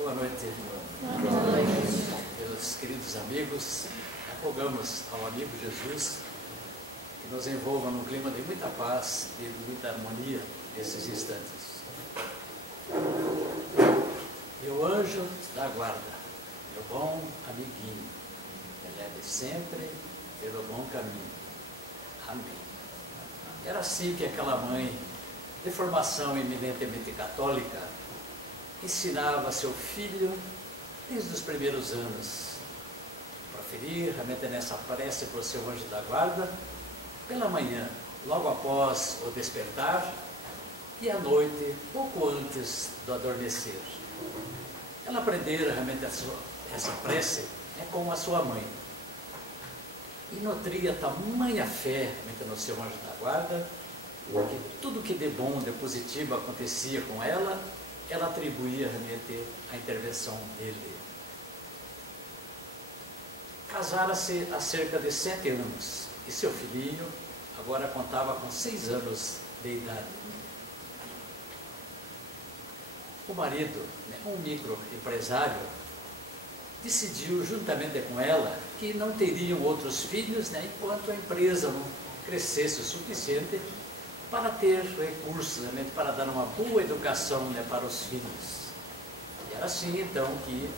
Boa noite. Meus queridos amigos, rogamos ao amigo Jesus que nos envolva num clima de muita paz e de muita harmonia nesses instantes. Meu anjo da guarda, meu bom amiguinho, me leve sempre pelo bom caminho. Amém. Era assim que aquela mãe, de formação eminentemente católica, ensinava seu filho desde os primeiros anos, proferir realmente nessa prece para o seu anjo da guarda, pela manhã, logo após o despertar, e à noite, pouco antes do adormecer. Ela aprendera realmente essa prece com a sua mãe, e nutria tamanha fé realmente no seu anjo da guarda, que tudo que de bom, de positivo acontecia com ela, ela atribuía realmente a intervenção dele. Casara-se há cerca de 7 anos e seu filhinho agora contava com 6 anos de idade. O marido, um microempresário, decidiu juntamente com ela que não teriam outros filhos enquanto a empresa não crescesse o suficiente para ter recursos, realmente, para dar uma boa educação para os filhos. E era assim, então, que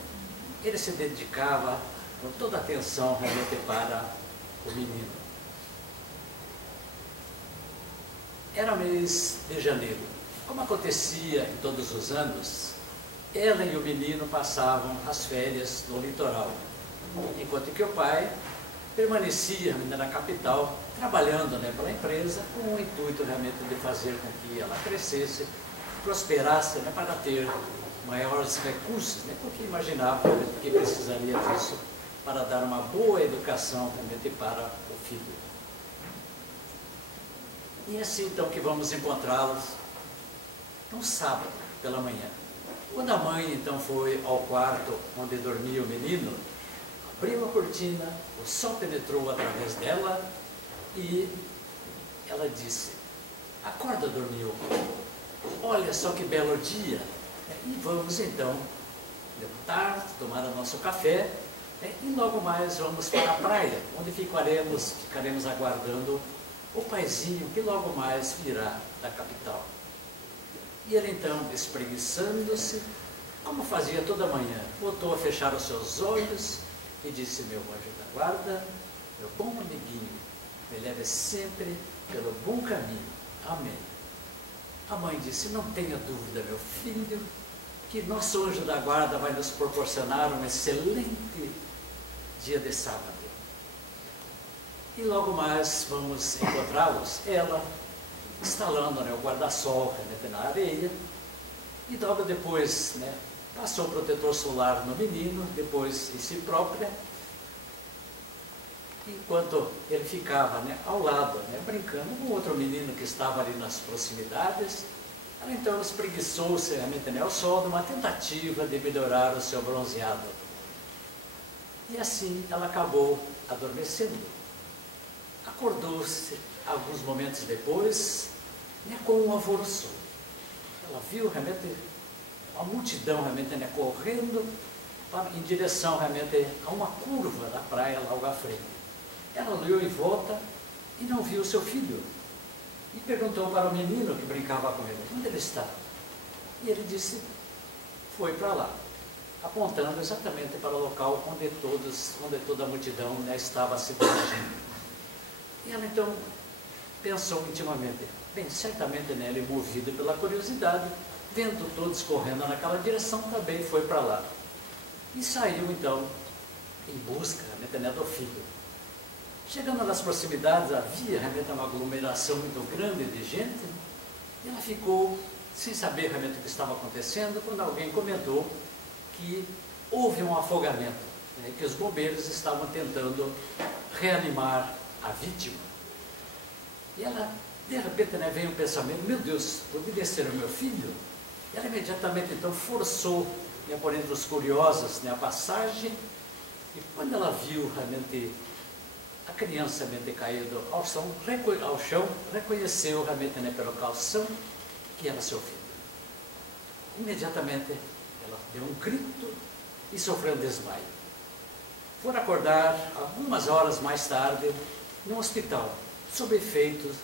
ele se dedicava com toda a atenção realmente para o menino. Era mês de janeiro. Como acontecia em todos os anos, ela e o menino passavam as férias no litoral, enquanto que o pai permanecia na capital, trabalhando pela empresa, com o intuito realmente de fazer com que ela crescesse, prosperasse, para ter maiores recursos, porque imaginava que precisaria disso para dar uma boa educação realmente para o filho. E assim então que vamos encontrá-los num sábado pela manhã. Quando a mãe então foi ao quarto onde dormia o menino, abriu a cortina, o sol penetrou através dela e ela disse: acorda, dormiu, olha só que belo dia, e vamos então levantar, tomar o nosso café, e logo mais vamos para a praia, onde ficaremos aguardando o paizinho que logo mais virá da capital. E ele então, espreguiçando-se, como fazia toda manhã, voltou a fechar os seus olhos e disse: meu anjo da guarda, meu bom amiguinho, me leve sempre pelo bom caminho. Amém. A mãe disse: não tenha dúvida, meu filho, que nosso anjo da guarda vai nos proporcionar um excelente dia de sábado. E logo mais vamos encontrá-los, ela instalando o guarda-sol na areia, e logo depois passou o protetor solar no menino, depois em si própria, enquanto ele ficava ao lado, brincando com outro menino que estava ali nas proximidades. Ela então espreguiçou-se realmente ao sol, numa tentativa de melhorar o seu bronzeado. E assim ela acabou adormecendo. Acordou-se alguns momentos depois, com um alvoroço. Ela viu realmente a multidão realmente correndo em direção realmente a uma curva da praia logo à frente. Ela olhou em volta e não viu seu filho. E perguntou para o menino que brincava com ele: onde ele está? E ele disse: foi para lá, apontando exatamente para o local onde toda a multidão estava se dirigindo. E ela então pensou intimamente: bem, certamente ele, movido pela curiosidade, vendo todos correndo naquela direção, também foi para lá. E saiu então em busca realmente do filho. Chegando nas proximidades, havia realmente uma aglomeração muito grande de gente, e ela ficou sem saber realmente o que estava acontecendo, quando alguém comentou que houve um afogamento, que os bombeiros estavam tentando reanimar a vítima. E ela, de repente, veio um pensamento: meu Deus, poderia ser o meu filho? Ela imediatamente então forçou por entre os curiosos a passagem, e quando ela viu realmente a criança realmente caído ao chão, reconheceu realmente pelo calção que era seu filho. Imediatamente Ela deu um grito e sofreu um desmaio. Foram acordar algumas horas mais tarde no hospital, sob efeitos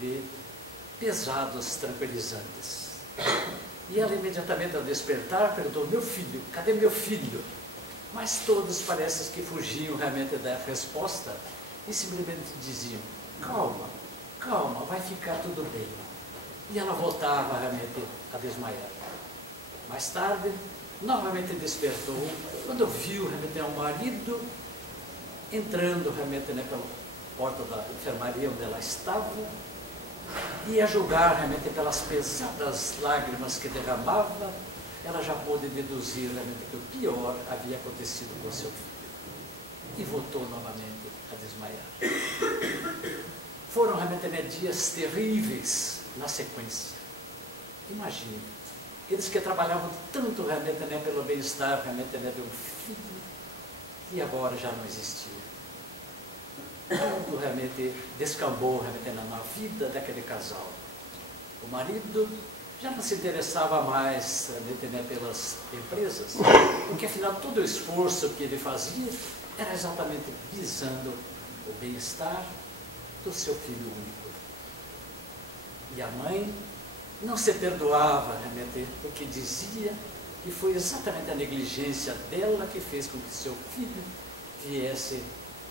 de pesados tranquilizantes. E ela imediatamente ao despertar perguntou: meu filho, cadê meu filho? Mas todos parecem que fugiam realmente da resposta e simplesmente diziam: calma, calma, vai ficar tudo bem. E ela voltava realmente a desmaiar. Mais tarde, novamente despertou, quando viu realmente o marido entrando realmente pela porta da enfermaria onde ela estava, e a julgar realmente pelas pesadas lágrimas que derramava, ela já pôde deduzir realmente que o pior havia acontecido com seu filho. E voltou novamente a desmaiar. Foram realmente dias terríveis na sequência. Imagine, eles que trabalhavam tanto realmente pelo bem-estar realmente de um filho, que agora já não existia. Tudo realmente descambou realmente na vida daquele casal. O marido já não se interessava mais pelas empresas, porque afinal todo o esforço que ele fazia era exatamente visando o bem-estar do seu filho único. E a mãe não se perdoava realmente, porque dizia que foi exatamente a negligência dela que fez com que seu filho viesse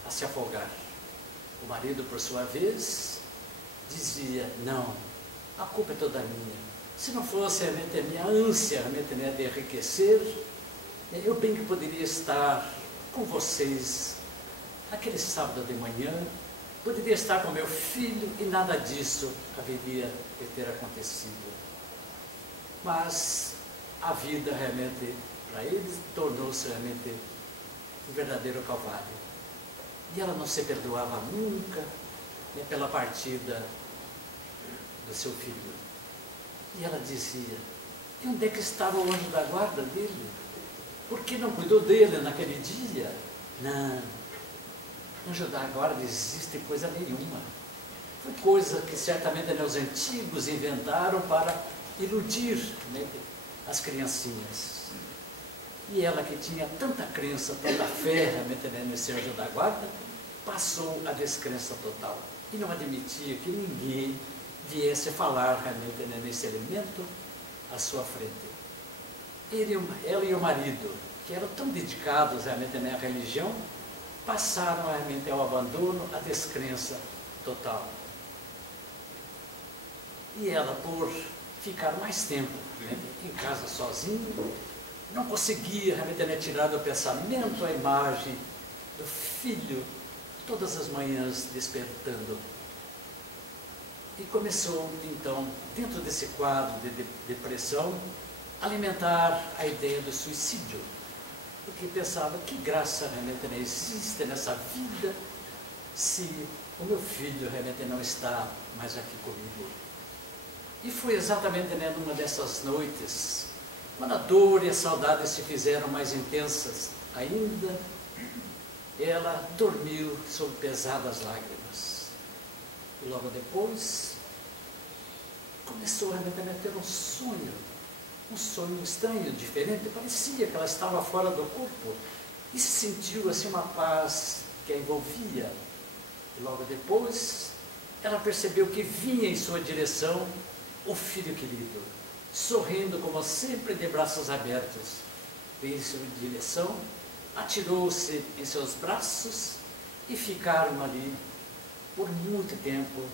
a se afogar. O marido, por sua vez, dizia: não, a culpa é toda minha. Se não fosse realmente a minha ânsia realmente, de enriquecer, eu bem que poderia estar com vocês naquele sábado de manhã, poderia estar com meu filho e nada disso haveria de ter acontecido. Mas a vida realmente, para eles, tornou-se realmente um verdadeiro calvário. E ela não se perdoava nunca pela partida do seu filho. E ela dizia: e onde é que estava o anjo da guarda dele? Por que não cuidou dele naquele dia? Não, anjo da guarda existe coisa nenhuma. Foi coisa que certamente os antigos inventaram para iludir as criancinhas. E ela, que tinha tanta crença, tanta fé realmente nesse anjo da guarda, passou a descrença total. E não admitia que ninguém viesse falar realmente nesse elemento à sua frente. Ela e o marido, que eram tão dedicados realmente à religião, passaram realmente ao abandono, à descrença total. E ela, por ficar mais tempo em casa sozinha, não conseguia realmente tirar do pensamento a imagem do filho todas as manhãs despertando. E começou, então, dentro desse quadro de depressão, alimentar a ideia do suicídio, porque pensava: que graça realmente não existe nessa vida se o meu filho realmente não está mais aqui comigo. E foi exatamente numa dessas noites, quando a dor e a saudade se fizeram mais intensas ainda, ela dormiu sob pesadas lágrimas. E logo depois, começou realmente a ter um sonho estranho, diferente. Parecia que ela estava fora do corpo e se sentiu assim uma paz que a envolvia. E logo depois, ela percebeu que vinha em sua direção o filho querido, sorrindo como sempre, de braços abertos. Veio em sua direção, atirou-se em seus braços e ficaram ali por muito tempo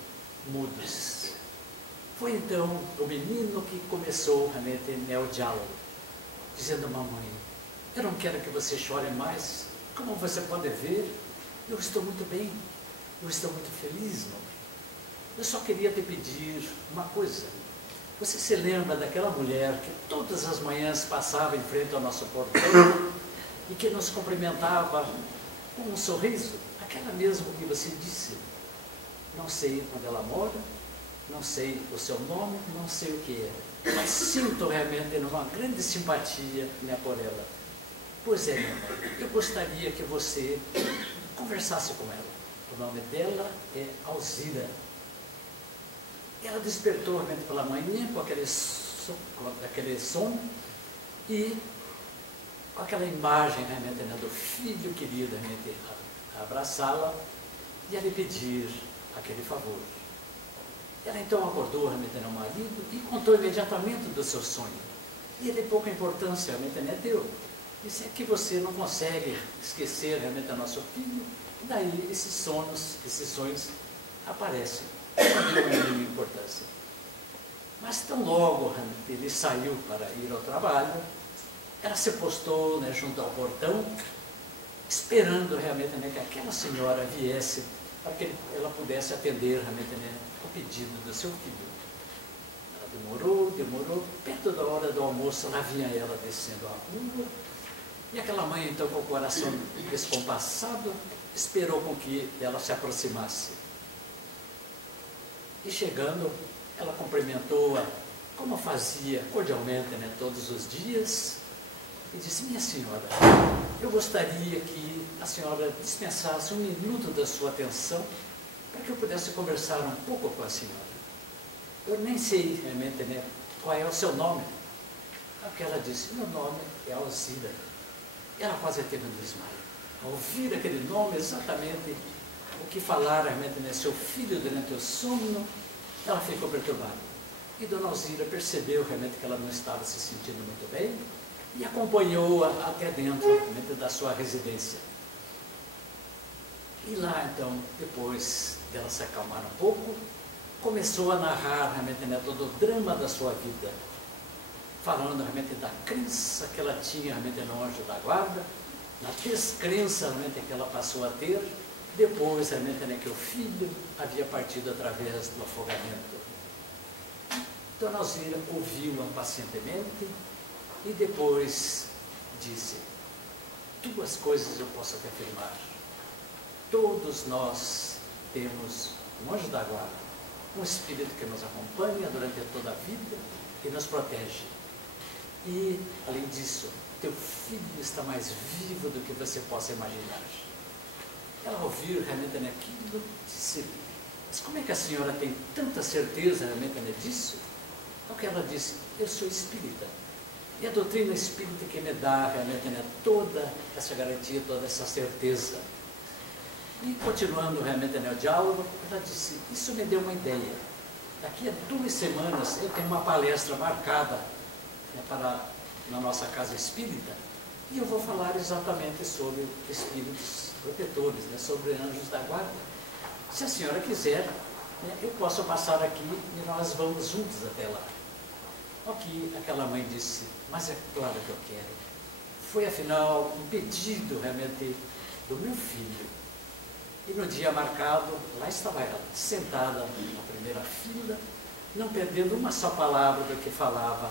mudos. Foi então o menino que começou realmente o diálogo, dizendo: mamãe, eu não quero que você chore mais. Como você pode ver, eu estou muito bem, eu estou muito feliz, mamãe. Eu só queria te pedir uma coisa. Você se lembra daquela mulher que todas as manhãs passava em frente ao nosso portão e que nos cumprimentava com um sorriso? Aquela mesmo que você disse: não sei onde ela mora, não sei o seu nome, não sei o que é, mas sinto realmente uma grande simpatia por ela. Pois é, minha mãe, eu gostaria que você conversasse com ela. O nome dela é Alzira. Ela despertou realmente pela manhã com aquele som E com aquela imagem realmente, né, do filho querido, realmente abraçá-la e a lhe pedir aquele favor. Ela então acordou realmente no marido e contou imediatamente do seu sonho. E ele pouca importância realmente, né, deu. Disse: é que você não consegue esquecer realmente o nosso filho, e daí esses sonhos aparecem. Não deu a mínima importância. Mas tão logo ele saiu para ir ao trabalho, ela se postou, né, junto ao portão, esperando realmente, né, que aquela senhora viesse para que ela pudesse atender realmente, né, o pedido do seu filho. Ela demorou, perto da hora do almoço, lá vinha ela descendo a rua, e aquela mãe, então, com o coração descompassado, esperou com que ela se aproximasse. E chegando, ela cumprimentou-a, como fazia cordialmente, né, todos os dias, e disse: minha senhora, eu gostaria que a senhora dispensasse um minuto da sua atenção para que eu pudesse conversar um pouco com a senhora. Eu nem sei realmente, né, qual é o seu nome. Porque ela disse: meu nome é Alzira. Ela quase teve um desmaio. Ao ouvir aquele nome, exatamente o que falara realmente, né, seu filho durante o sono, ela ficou perturbada. E Dona Alzira percebeu realmente que ela não estava se sentindo muito bem e acompanhou-a até dentro realmente da sua residência. E lá, então, depois dela se acalmar um pouco, começou a narrar realmente, né, todo o drama da sua vida, falando realmente da crença que ela tinha realmente no anjo da guarda, na descrença realmente que ela passou a ter, depois realmente, né, que o filho havia partido através do afogamento. Dona Alzira ouviu-a pacientemente e depois disse: duas coisas eu posso te afirmar. Todos nós temos um anjo da guarda, um espírito que nos acompanha durante toda a vida e nos protege. E, além disso, teu filho está mais vivo do que você possa imaginar. Ela ouviu realmente naquilo, disse: mas como é que a senhora tem tanta certeza realmente disso? Ao que ela disse: eu sou espírita. E a doutrina espírita que me dá realmente toda essa garantia, toda essa certeza. E continuando realmente o diálogo, ela disse: isso me deu uma ideia. Daqui a 2 semanas eu tenho uma palestra marcada, né, na nossa casa espírita, e eu vou falar exatamente sobre espíritos protetores, né, sobre anjos da guarda. Se a senhora quiser, né, eu posso passar aqui e nós vamos juntos até lá. Ao que aquela mãe disse: mas é claro que eu quero. Foi afinal um pedido realmente do meu filho. E no dia marcado, lá estava ela, sentada na primeira fila, não perdendo uma só palavra do que falava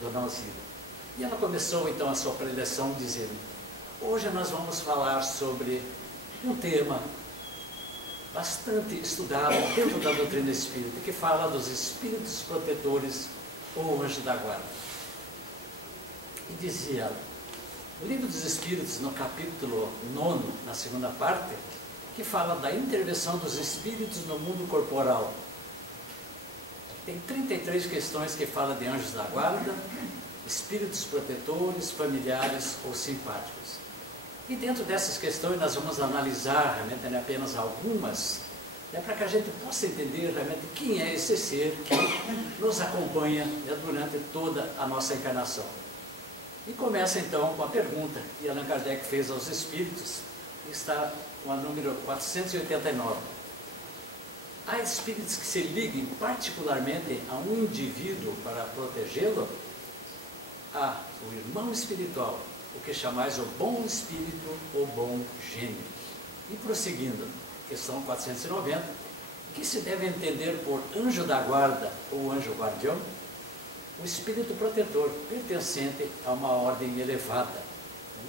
Dona Alzira. E ela começou então a sua preleção dizendo: hoje nós vamos falar sobre um tema bastante estudado dentro da doutrina espírita, que fala dos espíritos protetores ou anjo da guarda. E dizia ela, o Livro dos Espíritos, no capítulo 9, na segunda parte, que fala da intervenção dos espíritos no mundo corporal. Tem 33 questões que falam de anjos da guarda, espíritos protetores, familiares ou simpáticos. E dentro dessas questões nós vamos analisar realmente, né, apenas algumas, né, para que a gente possa entender realmente quem é esse ser que nos acompanha, né, durante toda a nossa encarnação. E começa então com a pergunta que Allan Kardec fez aos espíritos, que está com a número 489. Há espíritos que se liguem particularmente a um indivíduo para protegê-lo? Há o irmão espiritual, o que chamais o bom espírito ou bom gênio. E prosseguindo, questão 490, que se deve entender por anjo da guarda ou anjo guardião? O espírito protetor, pertencente a uma ordem elevada.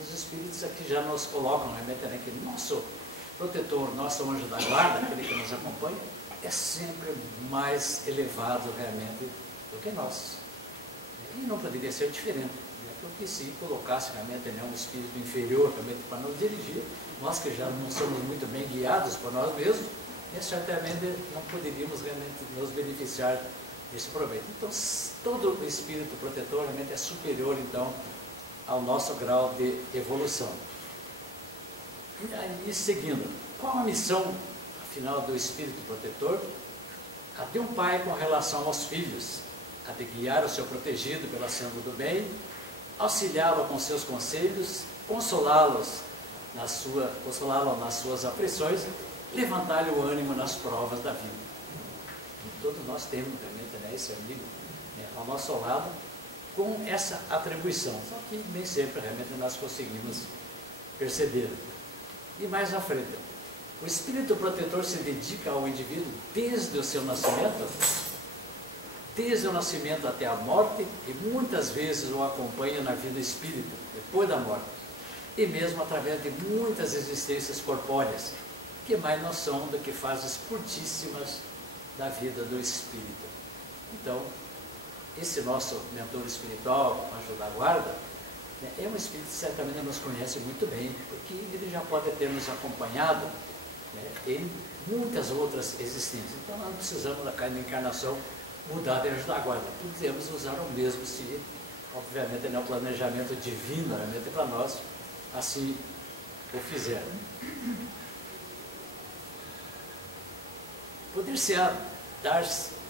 Os espíritos aqui já nos colocam realmente, né, que nosso protetor, nosso anjo da guarda, aquele que nos acompanha, é sempre mais elevado realmente do que nós. E não poderia ser diferente, né, porque se colocasse realmente, né, um espírito inferior realmente para nos dirigir, nós que já não somos muito bem guiados por nós mesmos, certamente não poderíamos realmente nos beneficiar desse proveito. Então, todo o espírito protetor realmente é superior, então, ao nosso grau de evolução. E aí, seguindo, qual a missão, afinal, do Espírito Protetor? A de um pai com relação aos filhos, a de guiar o seu protegido pela senda do bem, auxiliá-lo com seus conselhos, consolá-lo nas suas aflições, levantar-lhe o ânimo nas provas da vida. E todos nós temos realmente, né, esse amigo, né, ao nosso lado, com essa atribuição, só que nem sempre realmente nós conseguimos perceber. E mais à frente, o Espírito Protetor se dedica ao indivíduo desde o seu nascimento, até a morte, e muitas vezes o acompanha na vida espírita, depois da morte, e mesmo através de muitas existências corpóreas, que mais não são do que fases curtíssimas da vida do espírito. Então, esse nosso mentor espiritual, Anjo da Guarda, né, é um espírito que certamente nos conhece muito bem, porque ele já pode ter nos acompanhado, né, em muitas outras existências. Então, nós não precisamos, na encarnação, mudar de Anjo da Guarda. Podemos usar o mesmo se, obviamente, o planejamento divino, realmente, para nós, assim o fizer.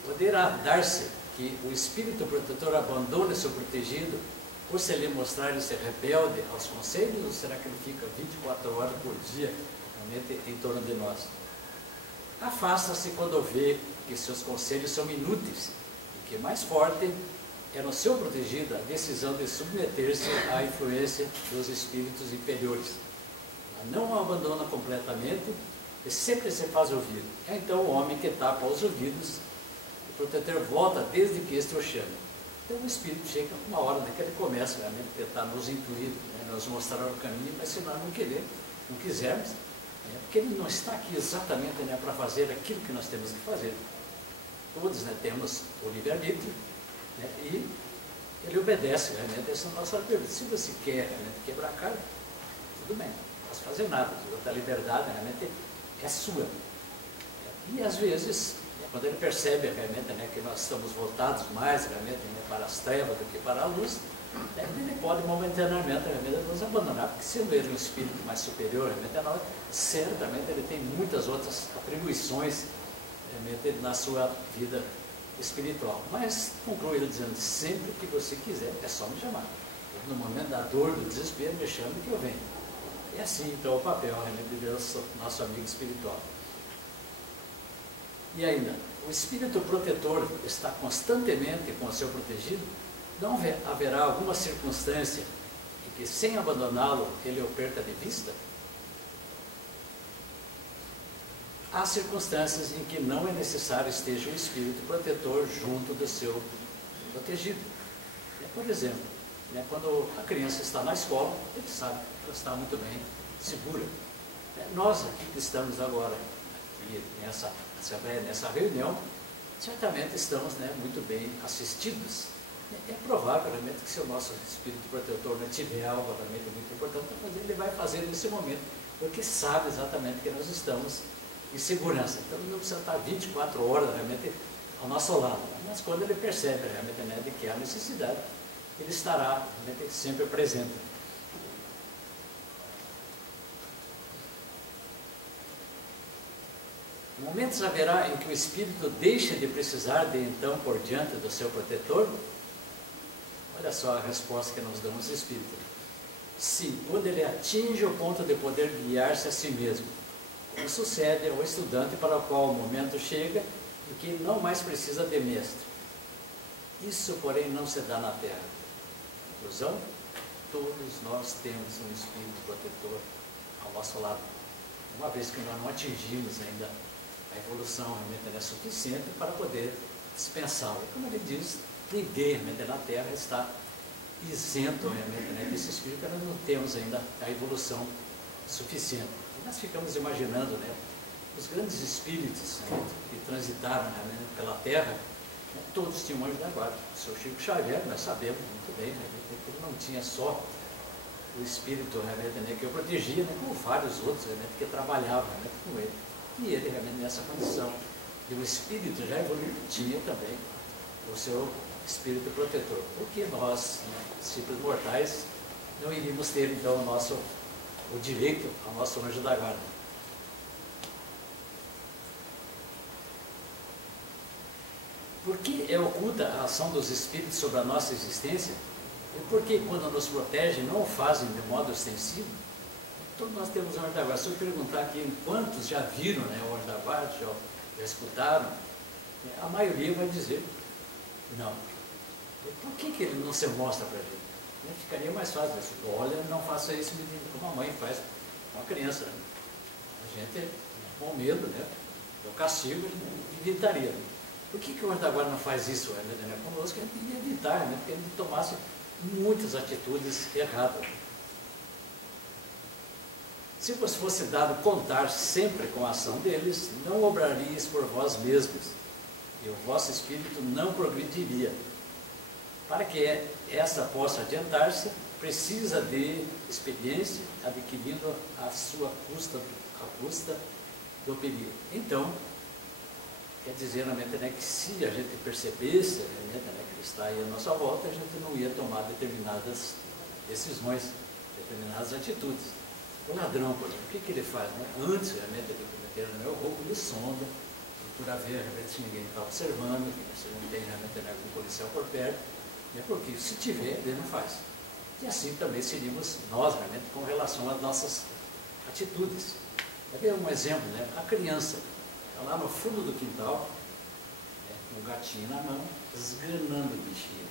Poderá dar-se que o Espírito Protetor abandone seu protegido por se lhe mostrar ser rebelde aos conselhos, ou será que ele fica 24 horas por dia realmente em torno de nós? Afasta-se quando vê que seus conselhos são inúteis e que mais forte é no seu protegido a decisão de submeter-se à influência dos espíritos inferiores. Mas não o abandona completamente e sempre se faz ouvir. É então o homem que tapa os ouvidos, o protetor volta desde que este o chama. Então o espírito chega uma hora, né, que ele começa realmente a tentar nos intuir, né, nos mostrar o caminho, mas se nós não quisermos, porque ele não está aqui exatamente, né, para fazer aquilo que nós temos que fazer. Todos, né, temos o livre-arbítrio, né, e ele obedece realmente essa nossa pergunta. Se você quer realmente quebrar a cara, tudo bem, não posso fazer nada, a liberdade realmente é sua. E às vezes, quando ele percebe realmente, né, que nós estamos voltados mais realmente, né, para as trevas do que para a luz, né, ele pode momentaneamente realmente nos abandonar, porque sendo ele um espírito mais superior realmente a nós, certamente ele tem muitas outras atribuições realmente na sua vida espiritual. Mas conclui ele dizendo: sempre que você quiser, é só me chamar. No momento da dor, do desespero, me chame que eu venho. É assim então o papel realmente de Deus, nosso amigo espiritual. E ainda, o Espírito Protetor está constantemente com o seu protegido? Não haverá alguma circunstância em que, sem abandoná-lo, ele o perca de vista? Há circunstâncias em que não é necessário esteja o Espírito Protetor junto do seu protegido. Por exemplo, né, quando a criança está na escola, ele sabe que ela está muito bem segura. Nós aqui que estamos agora aqui nessa assembleia, nessa reunião, certamente estamos, né, muito bem assistidos. É provável realmente que se o nosso Espírito Protetor não tiver algo realmente muito importante para fazer, ele vai fazer nesse momento, porque sabe exatamente que nós estamos em segurança. Então não precisa estar 24 horas realmente ao nosso lado, mas quando ele percebe realmente, né, de que há necessidade, ele estará realmente sempre presente. Momentos haverá em que o espírito deixa de precisar de então por diante do seu protetor? Olha só a resposta que nos dão os espíritos. Sim, quando ele atinge o ponto de poder guiar-se a si mesmo, como sucede ao estudante para o qual o momento chega em que não mais precisa de mestre. Isso, porém, não se dá na Terra. Conclusão? Todos nós temos um espírito protetor ao nosso lado. Uma vez que nós não atingimos ainda a evolução realmente é suficiente para poder dispensá-lo. Como ele diz, ninguém realmente na Terra está isento realmente, né, desse espírito, nós não temos ainda a evolução suficiente. E nós ficamos imaginando, né, os grandes espíritos, né, que transitaram realmente pela Terra, né, todos tinham anjo da guarda. O seu Chico Xavier, nós sabemos muito bem, né, que ele não tinha só o espírito realmente, né, que o protegia, né, como vários outros realmente, que trabalhavam realmente com ele. E ele realmente nessa condição de um espírito já evoluído tinha também o seu espírito protetor. Porque nós, né, simples mortais, não iríamos ter então o direito ao nosso anjo da guarda. Por que é oculta a ação dos espíritos sobre a nossa existência? E por que, quando nos protegem, não o fazem de modo ostensivo? Então nós temos o anjo da guarda. Se eu perguntar aqui quantos já viram, né, o anjo da guarda, já escutaram, a maioria vai dizer não. E por que ele não se mostra para a gente? Ficaria mais fácil. Assim, olha, não faça isso, menino, como a mãe faz com a criança. Né? A gente, com medo, né, do castigo, evitaria. Por que o anjo da guarda não faz isso, né, conosco? A gente ia evitar, né, porque ele tomasse muitas atitudes erradas. Se vos fosse dado contar sempre com a ação deles, não obraríeis por vós mesmos, e o vosso espírito não progrediria. Para que essa possa adiantar-se, precisa de experiência, adquirindo a sua custa do perigo. Então, quer dizer, realmente, né, que se a gente percebesse, realmente, né, que ele está aí à nossa volta, a gente não ia tomar determinadas decisões, determinadas atitudes. O ladrão, por exemplo, o que ele faz? Né? Antes, realmente, de cometer o roubo, ele sonda, procura ver realmente se ninguém está observando, se não tem realmente algum policial por perto, né? Porque se tiver, ele não faz. E assim também seríamos nós, realmente, com relação às nossas atitudes. Quer ver um exemplo, né? A criança está lá no fundo do quintal, né, com um gatinho na mão, esganando o bichinho.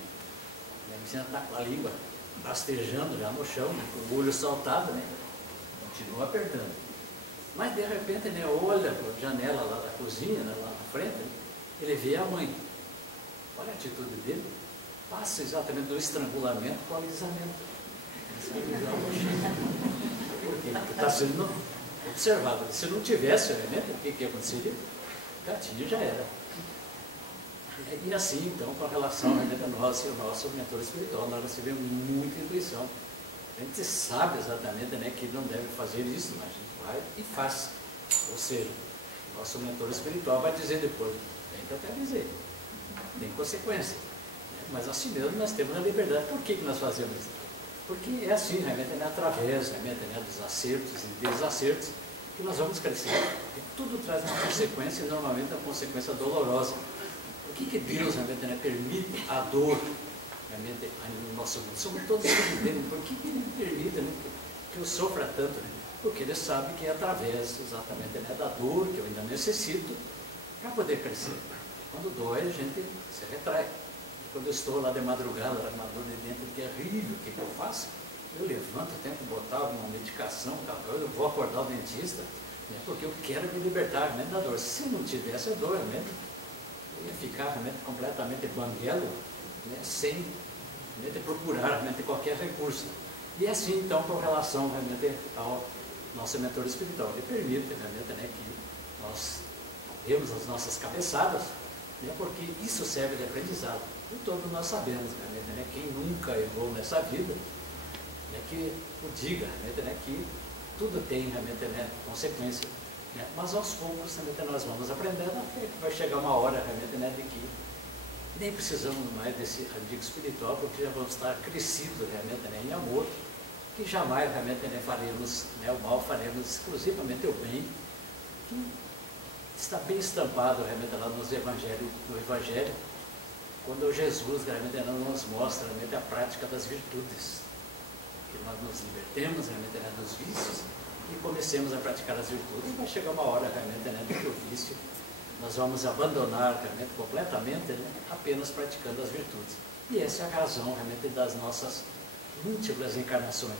A bichinha está com a língua rastejando já no chão, né, com o olho saltado, né? Continua apertando. Mas de repente, né, olha para a janela lá da cozinha, né, lá na frente, né, ele vê a mãe. Olha a atitude dele. Passa exatamente do estrangulamento para o alisamento. Por quê? Porque está sendo observado. Se não tivesse o elemento, o que aconteceria? O gatinho já era. E assim, então, com a relação entre nós e o nosso mentor espiritual, nós recebemos muita intuição. A gente sabe exatamente, né, que não deve fazer isso, mas a gente vai e faz. Ou seja, o nosso mentor espiritual vai dizer depois, tem que até dizer, tem consequência. Mas assim mesmo nós temos a liberdade. Por que nós fazemos isso? Porque é assim, realmente, né, através realmente, né, dos acertos e desacertos que nós vamos crescer. E tudo traz uma consequência, e normalmente uma consequência dolorosa. Por que Deus realmente, né, permite a dor realmente, no nosso mundo? Somos todos filhos dele. Por que ele permite, né, que eu sofra tanto? Né? Porque ele sabe que é através exatamente, né, da dor que eu ainda necessito para poder crescer. Quando dói, a gente se retrai. Quando eu estou lá de madrugada, uma dor de dentro terrível, o que eu faço? Eu levanto, tento botar uma medicação, eu vou acordar o dentista, né, porque eu quero me libertar realmente da dor. Se não tivesse a dor, realmente, eu ia ficar realmente completamente banguelo, né, sem realmente procurar realmente qualquer recurso. E assim, então, com relação realmente ao nosso mentor espiritual, ele permite realmente, né, que nós demos as nossas cabeçadas, né, porque isso serve de aprendizado. E todos nós sabemos, realmente, né, quem nunca errou nessa vida, né, que o diga, realmente, né, que tudo tem realmente, né, consequência. Né, mas aos poucos realmente, nós vamos aprendendo, até que vai chegar uma hora realmente, né, de que nem precisamos mais desse amigo espiritual, porque já vamos estar crescidos realmente, né, em amor, que jamais realmente, né, faremos, né, o mal, faremos exclusivamente o bem, que está bem estampado realmente lá no Evangelho, quando Jesus realmente nos mostra realmente a prática das virtudes, que nós nos libertemos realmente, né, dos vícios e comecemos a praticar as virtudes. E vai chegar uma hora realmente, né, do que o vício nós vamos abandonar realmente completamente, né, apenas praticando as virtudes. E essa é a razão realmente das nossas múltiplas encarnações.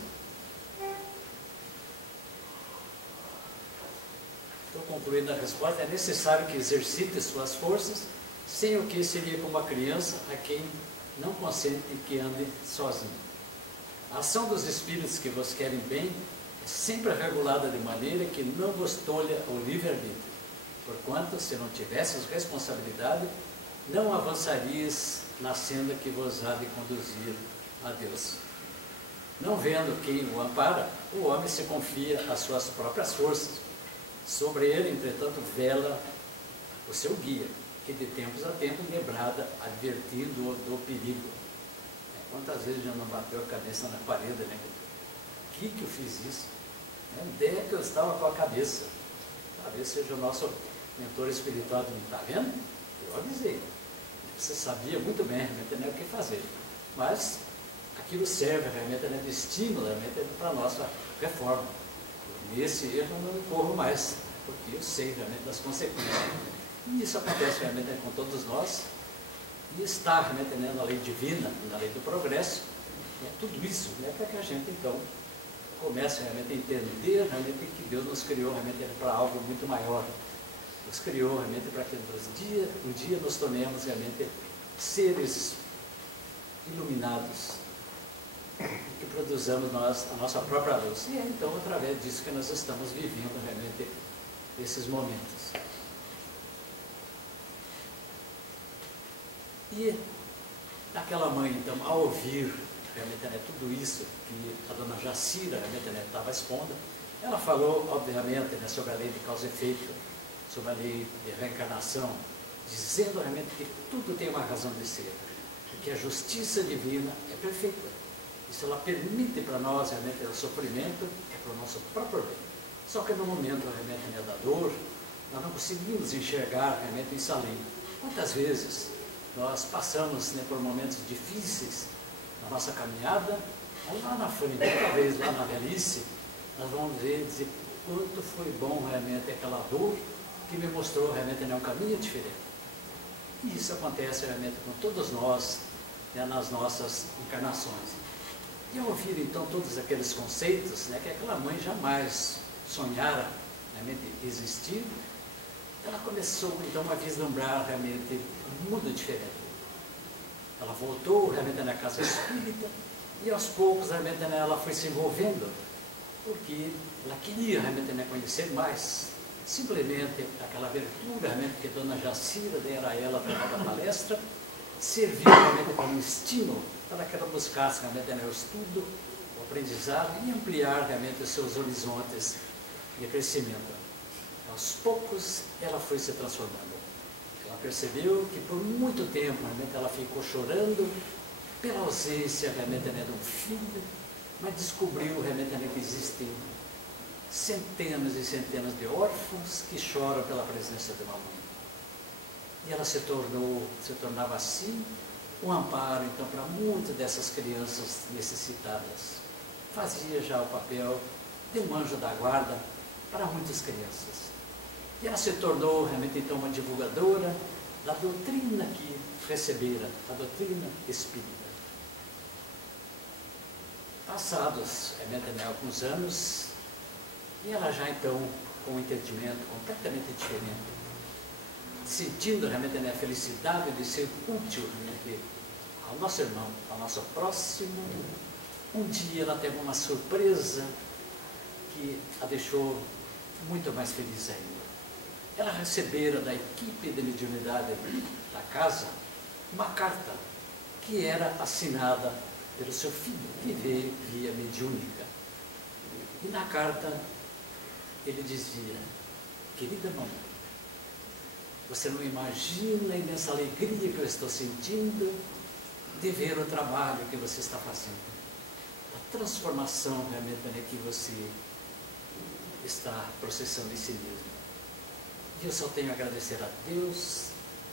Estou concluindo a resposta. É necessário que exercite suas forças, sem o que seria como a criança a quem não consente que ande sozinho. A ação dos espíritos que vos querem bem é sempre regulada de maneira que não vos tolha o livre-arbítrio. Porquanto, se não tivesses responsabilidade, não avançarias na senda que vos há de conduzir a Deus. Não vendo quem o ampara, o homem se confia às suas próprias forças. Sobre ele, entretanto, vela o seu guia, que de tempos a tempos lhe brada, advertindo-o do perigo. Quantas vezes já não bateu a cabeça na parede, né? Que eu fiz isso? Onde é que eu estava com a cabeça? Talvez seja o nosso mentor espiritual. Está vendo? Eu avisei. Você sabia muito bem realmente, né, o que fazer. Mas aquilo serve realmente, né, de estímulo realmente, para a nossa reforma. Nesse erro eu não corro mais, porque eu sei realmente das consequências. E isso acontece realmente com todos nós. E está realmente, né, na lei divina, na lei do progresso. Tudo isso, né, para que a gente então comece realmente a entender realmente que Deus nos criou realmente para algo muito maior. Nos criou realmente para que um dia nos tornemos realmente seres iluminados e que produzamos nós a nossa própria luz. E é então através disso que nós estamos vivendo realmente esses momentos. E aquela mãe, então, ao ouvir realmente, né, tudo isso que a dona Jacira realmente, né, estava expondo, ela falou, obviamente, né, sobre a lei de causa e efeito, sobre a lei de reencarnação, dizendo realmente que tudo tem uma razão de ser, que a justiça divina é perfeita. Isso ela permite para nós realmente o sofrimento, é para o nosso próprio bem. Só que no momento realmente, né, da dor, nós não conseguimos enxergar realmente isso além. Quantas vezes nós passamos, né, por momentos difíceis na nossa caminhada, lá na frente, talvez lá na velhice, nós vamos ver, dizer, quanto foi bom realmente aquela dor que me mostrou realmente, né, um caminho diferente. E isso acontece realmente com todos nós, né, nas nossas encarnações. E ao ouvir então todos aqueles conceitos, né, que aquela mãe jamais sonhara realmente existir, ela começou então a vislumbrar realmente um mundo diferente. Ela voltou realmente na casa espírita e aos poucos realmente, né, ela foi se envolvendo, porque ela queria realmente, né, conhecer mais. Simplesmente aquela abertura realmente que a dona Jacira dera a ela para cada palestra, serviu realmente como estímulo para que ela buscasse realmente, né, o estudo, o aprendizado e ampliar realmente os seus horizontes de crescimento. Aos poucos ela foi se transformando. Ela percebeu que por muito tempo realmente ela ficou chorando pela ausência realmente, né, de um filho, mas descobriu realmente, né, que existem centenas e centenas de órfãos que choram pela presença de uma mãe. E ela se tornava assim um amparo então para muitas dessas crianças necessitadas. Fazia já o papel de um anjo da guarda para muitas crianças. E ela se tornou realmente então uma divulgadora da doutrina que recebera, a doutrina espírita. Passados realmente, né, alguns anos, e ela já então com um entendimento completamente diferente, sentindo realmente, né, a felicidade de ser útil realmente ao nosso irmão, ao nosso próximo. Um dia ela teve uma surpresa que a deixou muito mais feliz ainda. Ela recebera da equipe de mediunidade da casa uma carta que era assinada pelo seu filho, que veio via mediúnica. E na carta ele dizia: querida mamãe, você não imagina a imensa alegria que eu estou sentindo de ver o trabalho que você está fazendo, a transformação realmente, né, que você está processando em si mesmo. E eu só tenho a agradecer a Deus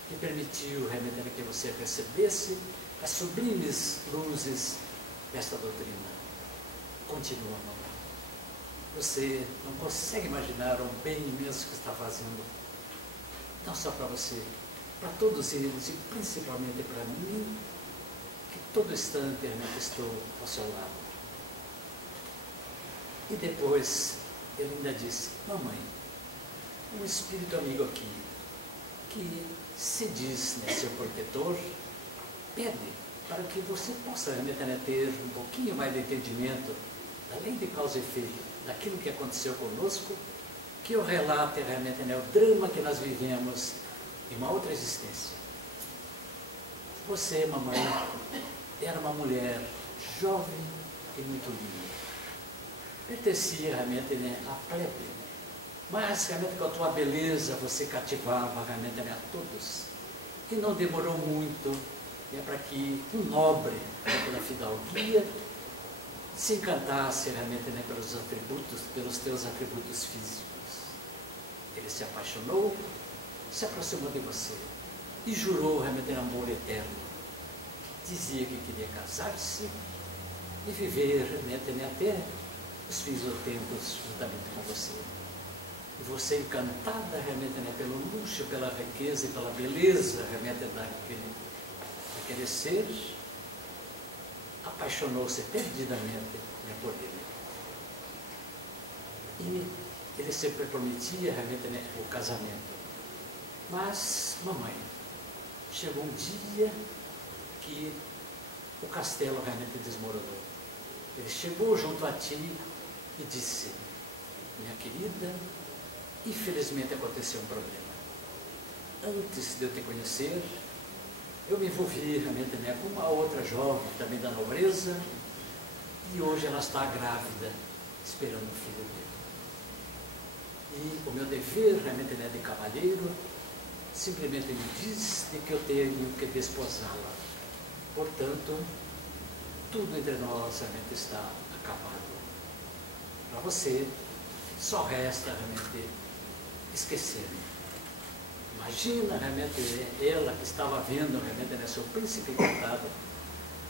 que permitiu realmente, né, que você recebesse as sublimes luzes desta doutrina. Continua, mamãe. Você não consegue imaginar o bem imenso que está fazendo, não só para você, para todos eles e principalmente para mim, que todo instante realmente estou ao seu lado. E depois ele ainda disse: mamãe, um espírito amigo aqui, que se diz, né, seu protetor, pede para que você possa realmente, né, ter um pouquinho mais de entendimento da lei de causa e efeito, daquilo que aconteceu conosco, que eu relate realmente, né, o drama que nós vivemos em uma outra existência. Você, mamãe, era uma mulher jovem e muito linda. Pertencia realmente, né, à plebe, mas realmente com a tua beleza você cativava realmente, né, a todos. E não demorou muito para que um nobre, pela fidalguia, se encantasse realmente, né, pelos teus atributos físicos. Ele se apaixonou, se aproximou de você e jurou realmente amor eterno. Dizia que queria casar-se e viver realmente, né, até os fins dos tempos juntamente com você. E você, encantada realmente, né, pelo luxo, pela riqueza e pela beleza realmente daquele ser, apaixonou-se perdidamente, né, por ele. E ele sempre prometia realmente, né, o casamento. Mas, mamãe, chegou um dia que o castelo realmente desmoronou. Ele chegou junto a ti e disse: minha querida, infelizmente aconteceu um problema. Antes de eu te conhecer, eu me envolvi realmente, né, com uma outra jovem, também da nobreza, e hoje ela está grávida, esperando um filho dele. E o meu dever realmente, né, de cavalheiro simplesmente me diz de que eu tenho que desposá-la. Portanto, tudo entre nós realmente está acabado. Para você, só resta realmente esquecer-me. Imagina realmente ela que estava vendo realmente, né, seu príncipe encantado,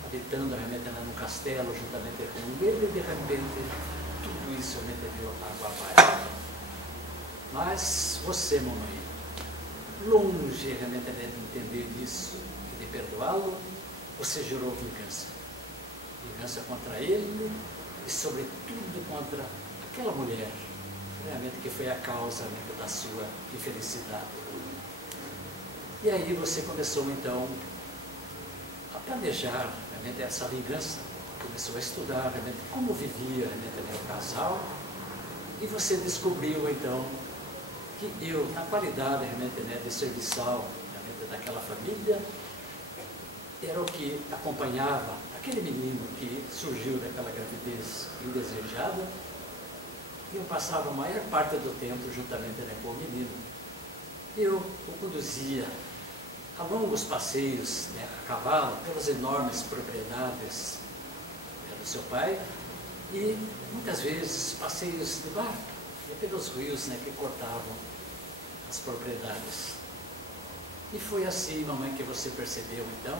habitando realmente, né, no castelo juntamente com ele, e de repente tudo isso realmente veio água abaixo. Mas você, mamãe, longe realmente, né, de entender isso e de perdoá-lo, você jurou vingança. Vingança contra ele e, sobretudo, contra aquela mulher, realmente, que foi a causa realmente da sua infelicidade. E aí você começou, então, a planejar realmente essa vingança, começou a estudar realmente como vivia realmente o casal, e você descobriu, então, que eu, na qualidade realmente, né, de serviçal realmente daquela família, era o que acompanhava aquele menino que surgiu daquela gravidez indesejada, e eu passava a maior parte do tempo juntamente, né, com o menino. Eu o conduzia a longos passeios, né, a cavalo, pelas enormes propriedades, né, do seu pai, e muitas vezes passeios de barco, né, pelos rios, né, que cortavam as propriedades. E foi assim, mamãe, que você percebeu, então,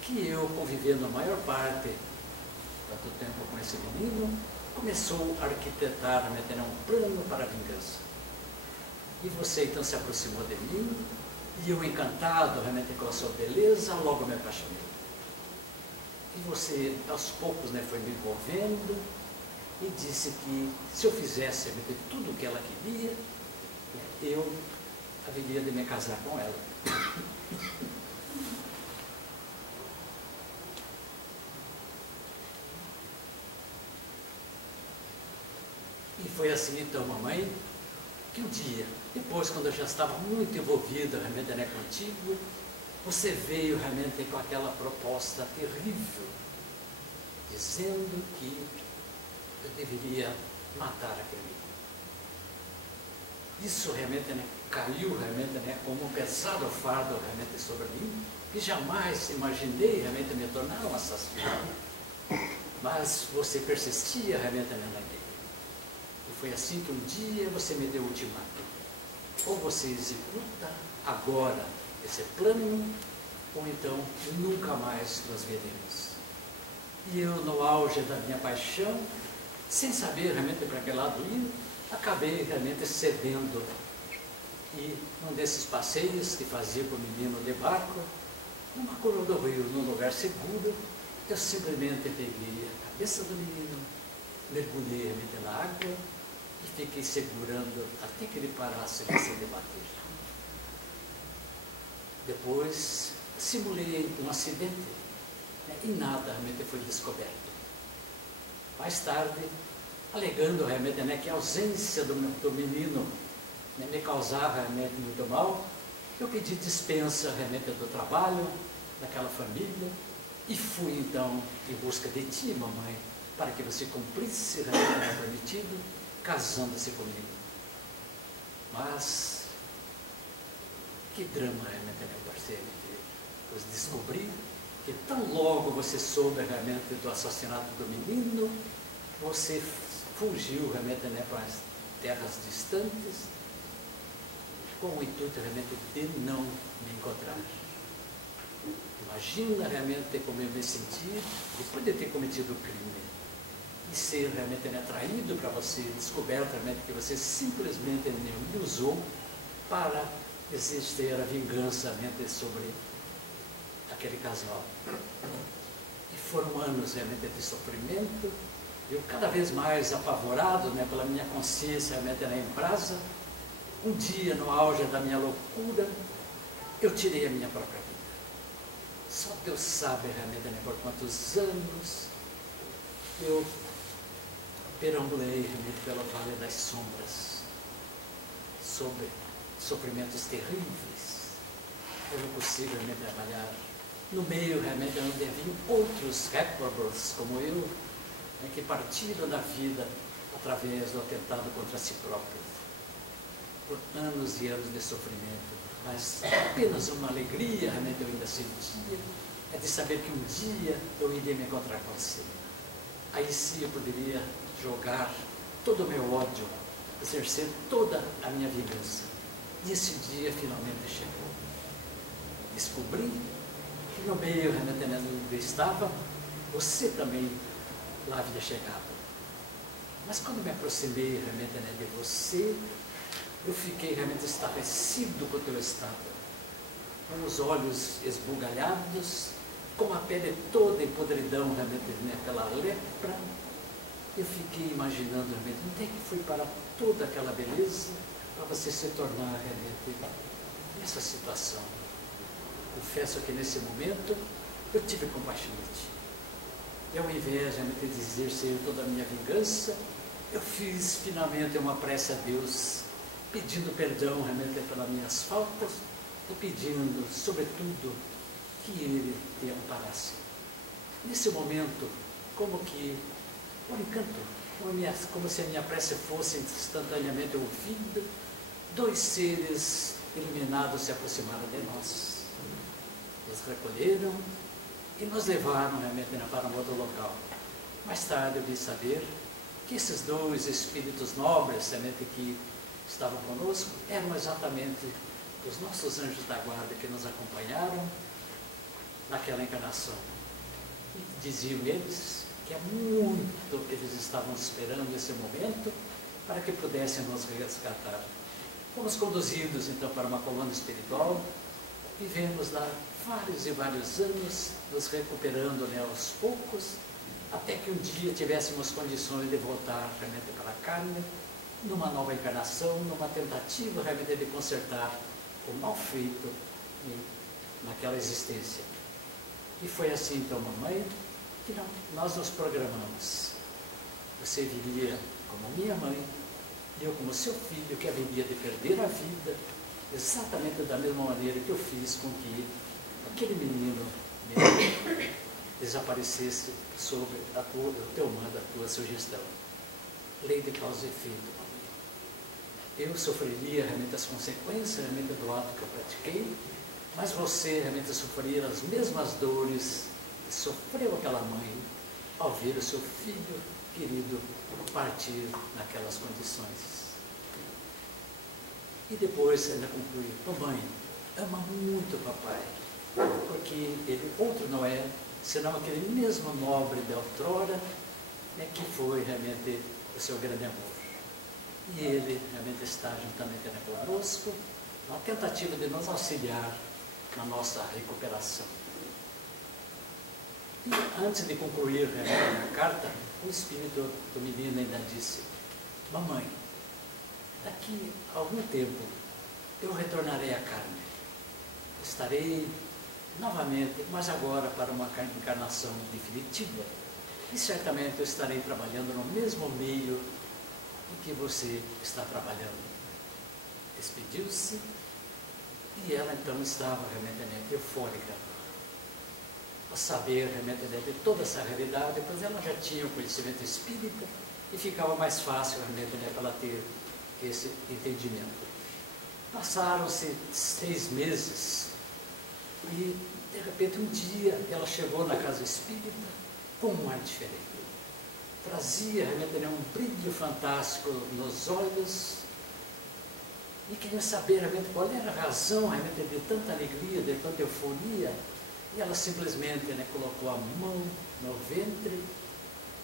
que eu, convivendo a maior parte do tempo com esse menino, começou a arquitetar, né, um plano para a vingança. E você, então, se aproximou de mim, e eu, encantado realmente com a sua beleza, logo me apaixonei. E você, aos poucos, né, foi me envolvendo e disse que, se eu fizesse realmente tudo o que ela queria, né, eu haveria de me casar com ela. E foi assim, então, mamãe, que um dia, depois, quando eu já estava muito envolvida realmente, né, contigo, você veio realmente com aquela proposta terrível, dizendo que eu deveria matar aquele menino. Isso realmente, né, caiu realmente, né, como um pesado fardo realmente sobre mim, e jamais imaginei realmente me tornar um assassino. Mas você persistia realmente na ideia. E foi assim que um dia você me deu o ultimato. Ou você executa agora esse plano, ou então nunca mais nos veremos. E eu, no auge da minha paixão, sem saber realmente para que lado ir, acabei realmente cedendo. E num desses passeios que fazia com o menino de barco, numa curva do rio, num lugar seguro, eu simplesmente peguei a cabeça do menino, mergulhei realmente na água e fiquei segurando até que ele parasse de se debater. Depois, simulei um acidente, né, e nada realmente foi descoberto. Mais tarde, alegando realmente, né, que a ausência do menino, né, me causava realmente muito mal, eu pedi dispensa realmente do trabalho, daquela família, e fui então em busca de ti, mamãe, para que você cumprisse realmente o prometido, casando-se comigo. Mas que drama realmente, meu parceiro, pois descobri que tão logo você soube realmente do assassinato do menino, você fugiu realmente, né, para as terras distantes, com o intuito realmente de não me encontrar. Imagina realmente como eu me senti depois de ter cometido o crime e ser realmente, né, traído para você, descoberto realmente que você simplesmente me usou para exercer a vingança realmente sobre aquele casal. E foram anos realmente de sofrimento, eu cada vez mais apavorado, né, pela minha consciência realmente em brasa. Um dia, no auge da minha loucura, eu tirei a minha própria vida. Só Deus sabe realmente, né, por quantos anos eu perambulei realmente pelo vale das sombras, sobre sofrimentos terríveis. Eu não consigo realmente trabalhar no meio realmente onde havia outros réprobos como eu, né, que partiram da vida através do atentado contra si próprios. Por anos e anos de sofrimento, mas apenas uma alegria realmente eu ainda sentia, é de saber que um dia eu iria me encontrar com você. Aí sim eu poderia jogar todo o meu ódio, exercer toda a minha vingança. E esse dia finalmente chegou. Descobri que no meio realmente onde eu estava, você também lá havia chegado. Mas quando me aproximei realmente, né, de você, eu fiquei realmente estarrecido com o teu estado, com os olhos esbugalhados, com a pele toda em podridão realmente, né, pela lepra. Eu fiquei imaginando realmente onde é que foi para toda aquela beleza para você se tornar realmente nessa situação. Confesso que nesse momento eu tive compaixão de ti. E ao invés realmente de exercer toda a minha vingança, eu fiz finalmente uma prece a Deus, pedindo perdão realmente pelas minhas faltas e pedindo, sobretudo, que Ele te amparasse. Nesse momento, como que, por encanto, como se a minha prece fosse instantaneamente ouvida, dois seres iluminados se aproximaram de nós. Nos recolheram e nos levaram realmente para um outro local. Mais tarde eu vi saber que esses dois espíritos nobres realmente que estavam conosco eram exatamente os nossos anjos da guarda que nos acompanharam naquela encarnação. E diziam eles que há muito eles estavam esperando esse momento para que pudessem nos resgatar. Fomos conduzidos então para uma colônia espiritual, vivemos lá vários e vários anos, nos recuperando, né, aos poucos, até que um dia tivéssemos condições de voltar realmente para a carne, numa nova encarnação, numa tentativa realmente de consertar o mal feito naquela existência. E foi assim então, mamãe, que nós nos programamos. Você viria como minha mãe, e eu como seu filho, que haveria de perder a vida, exatamente da mesma maneira que eu fiz com que aquele menino desaparecesse sob o teu mando, a tua sugestão. Lei de causa e efeito, mamãe. Eu sofreria realmente as consequências realmente do ato que eu pratiquei, mas você realmente sofreria as mesmas dores que sofreu aquela mãe ao ver o seu filho querido partir naquelas condições. E depois ainda conclui: mamãe, ama muito o papai, porque ele outro não é, senão aquele mesmo nobre de outrora, né, que foi realmente o seu grande amor. E ele realmente está juntamente conosco, na tentativa de nos auxiliar na nossa recuperação. E antes de concluir realmente a carta, o espírito do menino ainda disse: mamãe, daqui a algum tempo eu retornarei à carne. Estarei novamente, mas agora para uma encarnação definitiva. E certamente eu estarei trabalhando no mesmo meio em que você está trabalhando. Despediu-se e ela então estava realmente eufórica, a saber realmente de toda essa realidade, pois ela já tinha o conhecimento espírita e ficava mais fácil realmente para ela ter esse entendimento. Passaram-se 6 meses e De repente, um dia, ela chegou na casa espírita com um ar diferente. Trazia realmente um brilho fantástico nos olhos e queria saber realmente qual era a razão realmente de tanta alegria, de tanta euforia. E ela simplesmente colocou a mão no ventre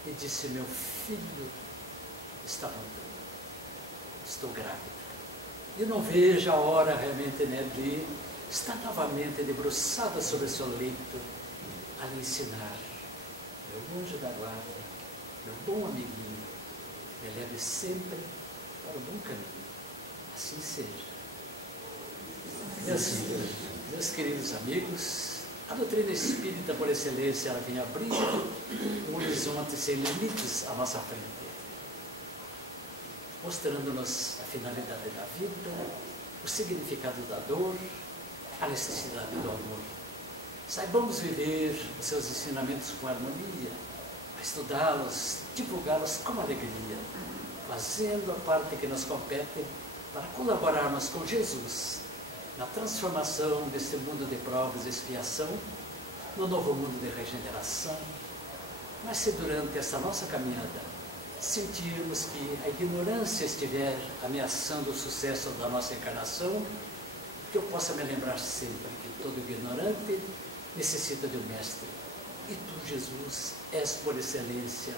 e disse: meu filho está voltando, estou grávida. E não vejo a hora realmente de estar novamente debruçada sobre o seu leito a lhe ensinar. Meu anjo da guarda, meu bom amiguinho, me leve sempre para o bom caminho. Assim seja. Meus queridos amigos, a doutrina espírita por excelência, ela vem abrindo um horizonte sem limites à nossa frente, mostrando-nos a finalidade da vida, o significado da dor, a necessidade do amor. Saibamos viver os seus ensinamentos com harmonia, estudá-los, divulgá-los com alegria, fazendo a parte que nos compete para colaborarmos com Jesus na transformação deste mundo de provas e expiação, no novo mundo de regeneração. Mas se durante essa nossa caminhada sentirmos que a ignorância estiver ameaçando o sucesso da nossa encarnação, que eu possa me lembrar sempre que todo ignorante necessita de um mestre. E tu, Jesus, és por excelência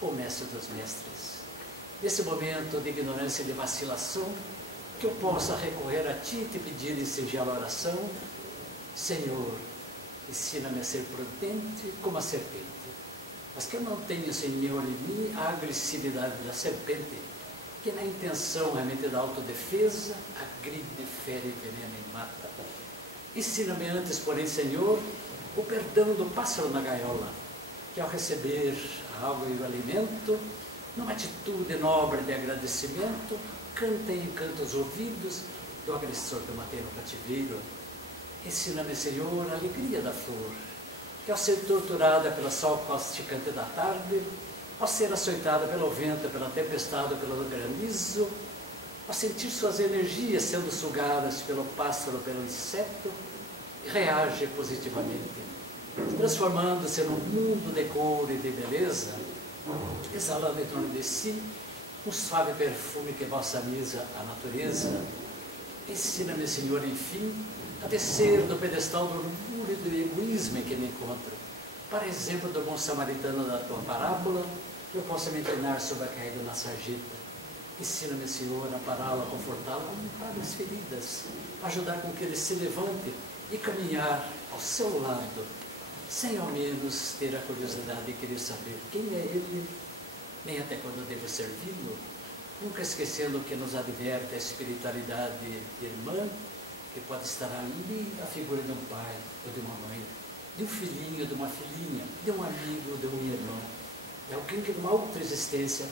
o mestre dos mestres. Nesse momento de ignorância e de vacilação, que eu possa recorrer a Ti e te pedir em singela oração: Senhor, ensina-me a ser prudente como a serpente, mas que eu não tenha, Senhor, em mim a agressividade da serpente, que na intenção realmente da autodefesa agride, fere, envenena e mata. Ensina-me antes, porém, Senhor, o perdão do pássaro na gaiola, que ao receber a água e o alimento, numa atitude nobre de agradecimento, canta e encanta os ouvidos do agressor que eu matei no cativeiro. Ensina-me, Senhor, a alegria da flor, que ao ser torturada pela sol causticante da tarde, ao ser açoitada pelo vento, pela tempestade, pelo granizo, ao sentir suas energias sendo sugadas pelo pássaro, pelo inseto, reage positivamente, transformando-se num mundo de cor e de beleza, exalando em torno de si um suave perfume que balsamiza a natureza. Ensina-me, Senhor, enfim, a descer do pedestal do orgulho e do egoísmo em que me encontro. Para exemplo do bom samaritano da tua parábola, eu possa me inclinar sobre a caída na sarjeta. Ensina-me, Senhor, a pará-lo, a confortá-lo, a limpar as feridas, a ajudar com que ele se levante e caminhar ao seu lado, sem ao menos ter a curiosidade de querer saber quem é ele, nem até quando devo servi-lo, nunca esquecendo que nos adverte a espiritualidade irmã, que pode estar ali a figura de um pai ou de uma mãe, de um filhinho, de uma filhinha, de um amigo, de um irmão, de alguém que numa outra existência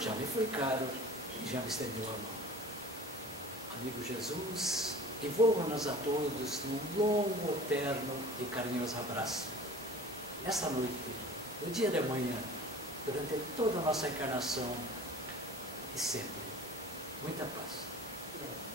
já me foi caro e já me estendeu a mão. Amigo Jesus, envolva-nos a todos num longo, eterno e carinhoso abraço. Esta noite, no dia de amanhã, durante toda a nossa encarnação e sempre. Muita paz.